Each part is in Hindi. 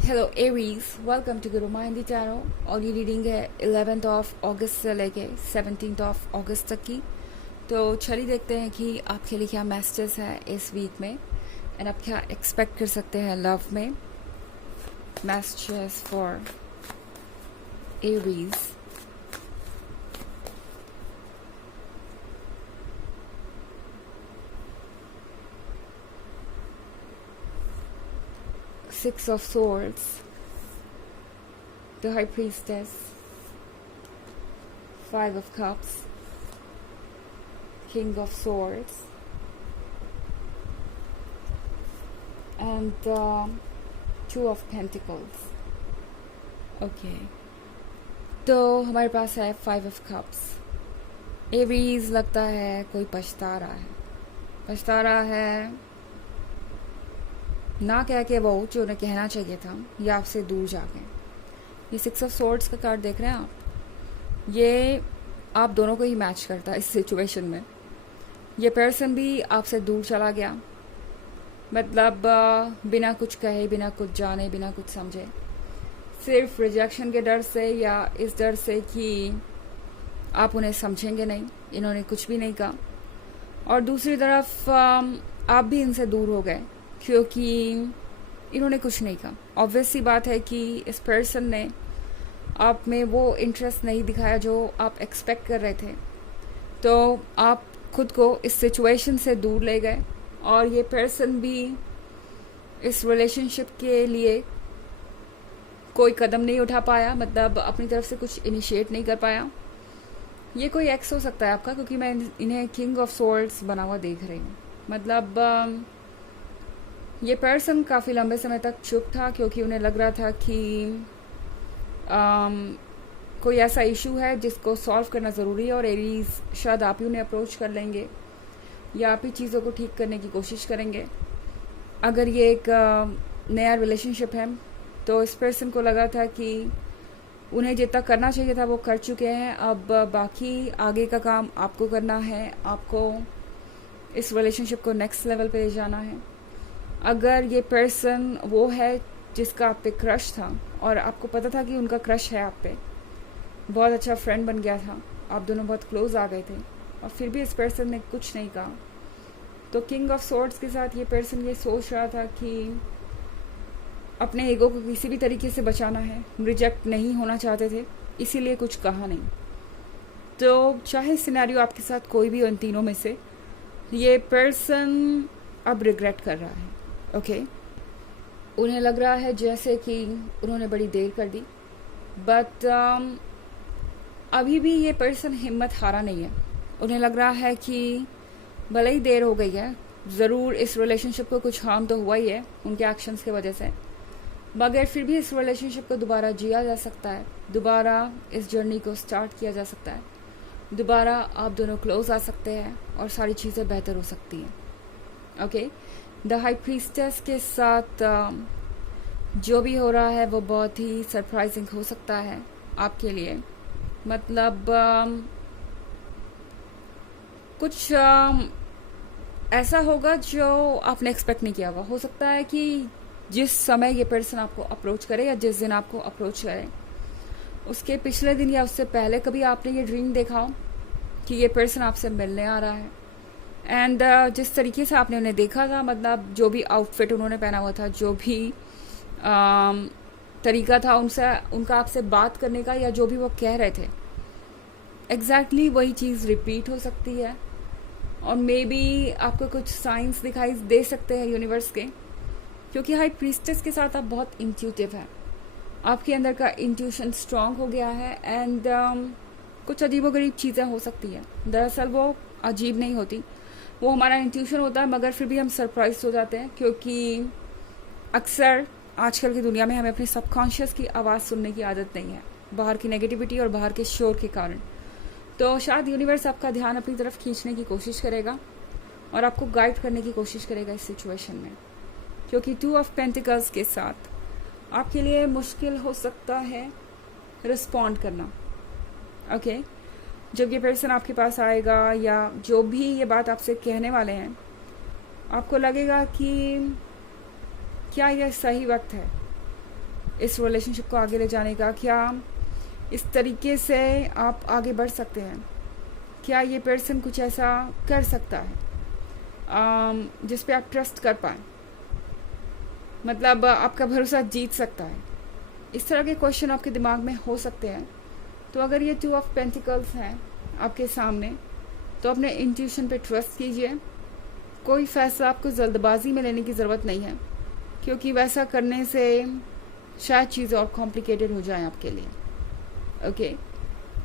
Hello Aries, welcome to Guru माहिंदी tarot. और ये रीडिंग है 11th ऑफ अगस्त से लेके 17th ऑफ अगस्त तक की। तो चलिए देखते हैं कि आपके लिए क्या मैसेजेस है इस वीक में एंड आप क्या एक्सपेक्ट कर सकते हैं लव में। Messages for Aries. Six of Swords, the High Priestess, Five of Cups, King of Swords, and Two of Pentacles. Okay. तो हमारे पास है Five of Cups. एरीज लगता है कोई पछता रहा है ना कह के वो जो उन्हें कहना चाहिए था या आपसे दूर जाके। ये सिक्स ऑफ सोर्ड्स का कार्ड देख रहे हैं आप, ये आप दोनों को ही मैच करता है इस सिचुएशन में। ये पर्सन भी आपसे दूर चला गया, मतलब बिना कुछ कहे, बिना कुछ जाने, बिना कुछ समझे, सिर्फ रिजेक्शन के डर से या इस डर से कि आप उन्हें समझेंगे नहीं, इन्होंने कुछ भी नहीं कहा। और दूसरी तरफ आप भी इनसे दूर हो गए क्योंकि इन्होंने कुछ नहीं कहा। ऑब्वियस सी बात है कि इस पर्सन ने आप में वो इंटरेस्ट नहीं दिखाया जो आप एक्सपेक्ट कर रहे थे, तो आप खुद को इस सिचुएशन से दूर ले गए और ये पर्सन भी इस रिलेशनशिप के लिए कोई कदम नहीं उठा पाया, मतलब अपनी तरफ से कुछ इनिशिएट नहीं कर पाया। ये कोई एक्स हो सकता है आपका, क्योंकि मैं इन्हें किंग ऑफ सोर्ड्स बना हुआ देख रही हूँ। मतलब ये पर्सन काफ़ी लंबे समय तक चुप था क्योंकि उन्हें लग रहा था कि कोई ऐसा इशू है जिसको सॉल्व करना ज़रूरी है और एरीज शायद आप ही उन्हें अप्रोच कर लेंगे या आप ही चीज़ों को ठीक करने की कोशिश करेंगे। अगर ये एक नया रिलेशनशिप है तो इस पर्सन को लगा था कि उन्हें जितना करना चाहिए था वो कर चुके हैं, अब बाकी आगे का काम आपको करना है, आपको इस रिलेशनशिप को नेक्स्ट लेवल पे ले जाना है। अगर ये पर्सन वो है जिसका आप पे क्रश था और आपको पता था कि उनका क्रश है आप पे, बहुत अच्छा फ्रेंड बन गया था, आप दोनों बहुत क्लोज आ गए थे और फिर भी इस पर्सन ने कुछ नहीं कहा, तो किंग ऑफ सोर्ड्स के साथ ये पर्सन ये सोच रहा था कि अपने ईगो को किसी भी तरीके से बचाना है, रिजेक्ट नहीं होना चाहते थे, इसीलिए कुछ कहा नहीं। तो चाहे सिनेरियो आपके साथ कोई भी उन तीनों में से, ये पर्सन अब रिग्रेट कर रहा है। ओके, उन्हें लग रहा है जैसे कि उन्होंने बड़ी देर कर दी, बट अभी भी ये पर्सन हिम्मत हारा नहीं है। उन्हें लग रहा है कि भले ही देर हो गई है, ज़रूर इस रिलेशनशिप को कुछ हार्म तो हुआ ही है उनके एक्शंस की वजह से, मगर फिर भी इस रिलेशनशिप को दोबारा जिया जा सकता है, दोबारा इस जर्नी को स्टार्ट किया जा सकता है, दोबारा आप दोनों क्लोज आ सकते हैं और सारी चीज़ें बेहतर हो सकती हैं। ओके, द हाई प्रीस्टेस के साथ जो भी हो रहा है वो बहुत ही सरप्राइजिंग हो सकता है आपके लिए। मतलब कुछ ऐसा होगा जो आपने एक्सपेक्ट नहीं किया होगा। हो सकता है कि जिस समय ये पर्सन आपको अप्रोच करे या जिस दिन आपको अप्रोच करे उसके पिछले दिन या उससे पहले कभी आपने ये ड्रीम देखा हो कि ये पर्सन आपसे मिलने आ रहा है। एंड जिस तरीके से आपने उन्हें देखा था, मतलब जो भी आउटफिट उन्होंने पहना हुआ था, जो भी तरीका था उनका आपसे बात करने का या जो भी वो कह रहे थे, एग्जैक्टली वही चीज़ रिपीट हो सकती है। और मे बी आपको कुछ साइंस दिखाई दे सकते हैं यूनिवर्स के, क्योंकि हाई प्रीस्टेस के साथ आप बहुत इंट्यूटिव हैं, आपके अंदर का इंट्यूशन स्ट्रांग हो गया है। एंड कुछ अजीबोगरीब चीज़ें हो सकती हैं, दरअसल वो अजीब नहीं होती, वो हमारा इंट्यूशन होता है, मगर फिर भी हम सरप्राइज हो जाते हैं क्योंकि अक्सर आजकल की दुनिया में हमें अपने सबकॉन्शियस की आवाज़ सुनने की आदत नहीं है, बाहर की नेगेटिविटी और बाहर के शोर के कारण। तो शायद यूनिवर्स आपका ध्यान अपनी तरफ खींचने की कोशिश करेगा और आपको गाइड करने की कोशिश करेगा इस सिचुएशन में, क्योंकि टू ऑफ पेंटिकल्स के साथ आपके लिए मुश्किल हो सकता है रिस्पॉन्ड करना। ओके, जब ये पर्सन आपके पास आएगा या जो भी ये बात आपसे कहने वाले हैं, आपको लगेगा कि क्या यह सही वक्त है, इस रिलेशनशिप को आगे ले जाने का? क्या इस तरीके से आप आगे बढ़ सकते हैं? क्या ये पर्सन कुछ ऐसा कर सकता है जिस पे आप ट्रस्ट कर पाएँ, मतलब आपका भरोसा जीत सकता है? इस तरह के क्वेश्चन आपके दिमाग में हो सकते हैं। तो अगर ये 2 ऑफ पेंटिकल्स हैं आपके सामने, तो अपने इंट्यूशन पे ट्रस्ट कीजिए। कोई फैसला आपको जल्दबाजी में लेने की ज़रूरत नहीं है, क्योंकि वैसा करने से शायद चीज़ें और कॉम्प्लिकेटेड हो जाएं आपके लिए। ओके,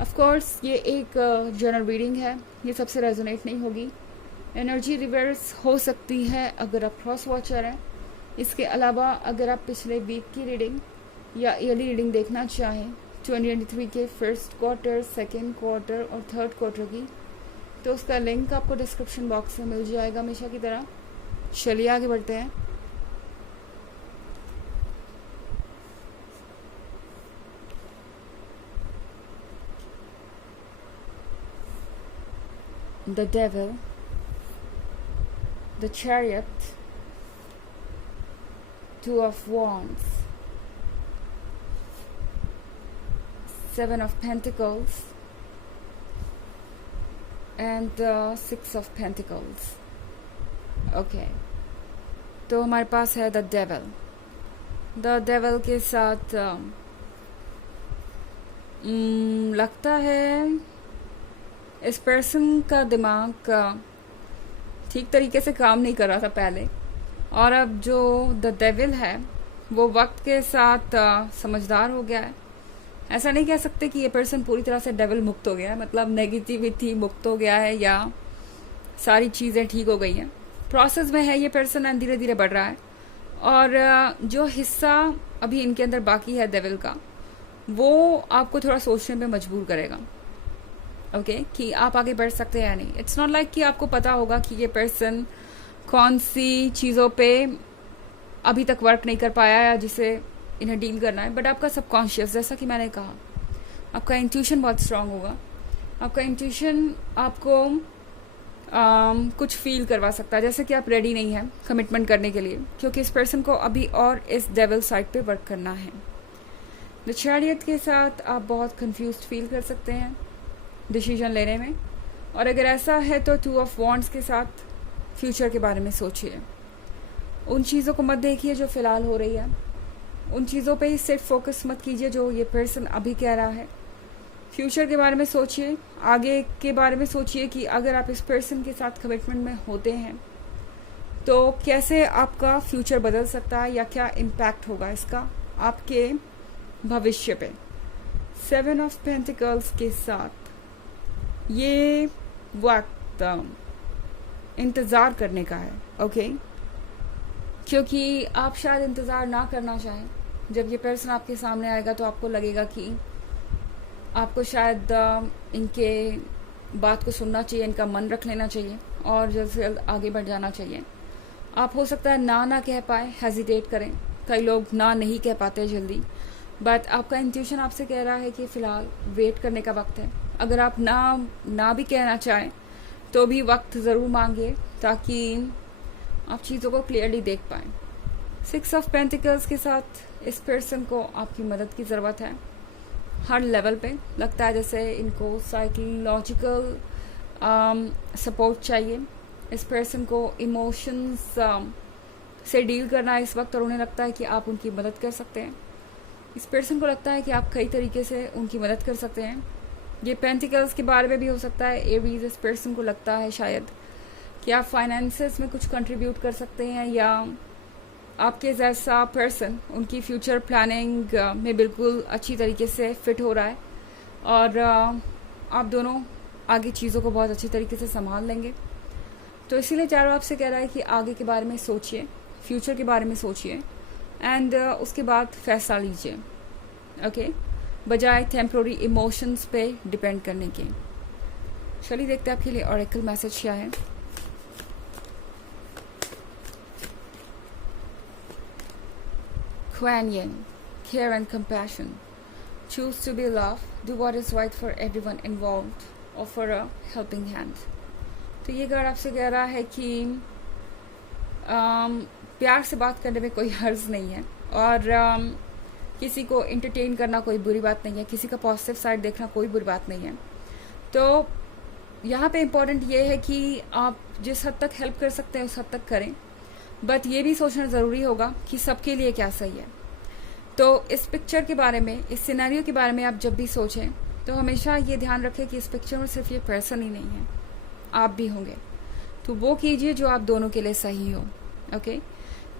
ऑफ कोर्स ये एक जनरल रीडिंग है, ये सबसे रेजोनेट नहीं होगी। एनर्जी रिवर्स हो सकती है अगर आप क्रॉस वॉचर हैं। इसके अलावा अगर आप पिछले वीक की रीडिंग या ईयरली रीडिंग देखना चाहें 2023 के फर्स्ट क्वार्टर, सेकेंड क्वार्टर और थर्ड क्वार्टर की, तो उसका लिंक आपको डिस्क्रिप्शन बॉक्स में मिल जाएगा हमेशा की तरह। चलिए आगे बढ़ते हैं। The Devil, the Chariot, 2 of Wands, 7 of Pentacles and 6 of Pentacles. Okay, तो हमारे पास है द डेविल। द डेविल के साथ लगता है इस पर्सन का दिमाग ठीक तरीके से काम नहीं कर रहा था पहले, और अब जो द डेविल है वो वक्त के साथ समझदार हो गया है। ऐसा नहीं कह सकते कि ये पर्सन पूरी तरह से डेविल मुक्त हो गया है, मतलब नेगेटिविटी मुक्त हो गया है या सारी चीज़ें ठीक हो गई हैं। प्रोसेस में है ये पर्सन एंड धीरे धीरे बढ़ रहा है। और जो हिस्सा अभी इनके अंदर बाकी है डेविल का, वो आपको थोड़ा सोचने पे मजबूर करेगा। ओके, कि आप आगे बढ़ सकते हैं या नहीं। इट्स नॉट लाइक कि आपको पता होगा कि ये पर्सन कौन सी चीज़ों पे अभी तक वर्क नहीं कर पाया या जिसे इन्हें डील करना है, बट आपका सबकॉन्शियस, जैसा कि मैंने कहा, आपका इंट्यूशन बहुत स्ट्रांग होगा। आपका इंट्यूशन आपको कुछ फील करवा सकता है, जैसे कि आप रेडी नहीं हैं कमिटमेंट करने के लिए, क्योंकि इस पर्सन को अभी और इस डेविल साइड पे वर्क करना है। द चैरियट के साथ आप बहुत कंफ्यूज्ड फील कर सकते हैं डिसीजन लेने में, और अगर ऐसा है तो 2 ऑफ वॉन्ड्स के साथ फ्यूचर के बारे में सोचिए। उन चीज़ों को मत देखिए जो फ़िलहाल हो रही है, उन चीज़ों पे ही सिर्फ फोकस मत कीजिए जो ये पर्सन अभी कह रहा है। फ्यूचर के बारे में सोचिए, आगे के बारे में सोचिए कि अगर आप इस पर्सन के साथ कमिटमेंट में होते हैं तो कैसे आपका फ्यूचर बदल सकता है या क्या इम्पैक्ट होगा इसका आपके भविष्य पे। 7 ऑफ पेंटिकल्स के साथ ये वक्त इंतज़ार करने का है। ओके, क्योंकि आप शायद इंतज़ार ना करना चाहें। जब ये पर्सन आपके सामने आएगा तो आपको लगेगा कि आपको शायद इनके बात को सुनना चाहिए, इनका मन रख लेना चाहिए और जल्द से जल्द आगे बढ़ जाना चाहिए। आप हो सकता है ना कह पाए, हेजिटेट करें। कई लोग ना नहीं कह पाते जल्दी, बट आपका इंट्यूशन आपसे कह रहा है कि फ़िलहाल वेट करने का वक्त है। अगर आप ना भी कहना चाहें तो भी वक्त ज़रूर मांगिए ताकि आप चीज़ों को क्लियरली देख पाएँ। 6 ऑफ पेंटिकल्स के साथ इस पर्सन को आपकी मदद की ज़रूरत है हर लेवल पे। लगता है जैसे इनको साइकोलॉजिकल सपोर्ट चाहिए। इस पर्सन को इमोशंस से डील करना है इस वक्त, और उन्हें लगता है कि आप उनकी मदद कर सकते हैं। इस पर्सन को लगता है कि आप कई तरीके से उनकी मदद कर सकते हैं। ये पेंटिकल्स के बारे में भी हो सकता है। एरीज, इस पर्सन को लगता है शायद कि आप फाइनेंसेस में कुछ कंट्रीब्यूट कर सकते हैं, या आपके जैसा पर्सन उनकी फ्यूचर प्लानिंग में बिल्कुल अच्छी तरीके से फिट हो रहा है, और आप दोनों आगे चीज़ों को बहुत अच्छी तरीके से संभाल लेंगे। तो इसीलिए चारों आपसे कह रहा है कि आगे के बारे में सोचिए, फ्यूचर के बारे में सोचिए, एंड उसके बाद फैसला लीजिए। ओके, बजाय टेम्प्रोरी इमोशंस पे डिपेंड करने के। चलिए देखते हैं आपके लिए ऑरेकल मैसेज क्या है। Kuan Yin, care and compassion. Choose to be love, do what is right for everyone involved, offer a helping hand. तो ये कार्ड आपसे कह रहा है कि प्यार से बात करने में कोई हर्ज नहीं है, और किसी को इंटरटेन करना कोई बुरी बात नहीं है, किसी का पॉजिटिव साइड देखना कोई बुरी बात नहीं है। तो यहाँ पे इम्पोर्टेंट ये है कि आप जिस हद तक हेल्प कर सकते हैं उस हद तक करें, बट ये भी सोचना ज़रूरी होगा कि सबके लिए क्या सही है। तो इस पिक्चर के बारे में, इस सिनेरियो के बारे में आप जब भी सोचें तो हमेशा ये ध्यान रखें कि इस पिक्चर में सिर्फ ये पर्सन ही नहीं है, आप भी होंगे। तो वो कीजिए जो आप दोनों के लिए सही हो। ओके,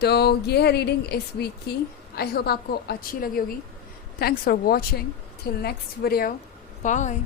तो ये है रीडिंग इस वीक की। आई होप आपको अच्छी लगी होगी। Thanks for watching. Till next video, bye.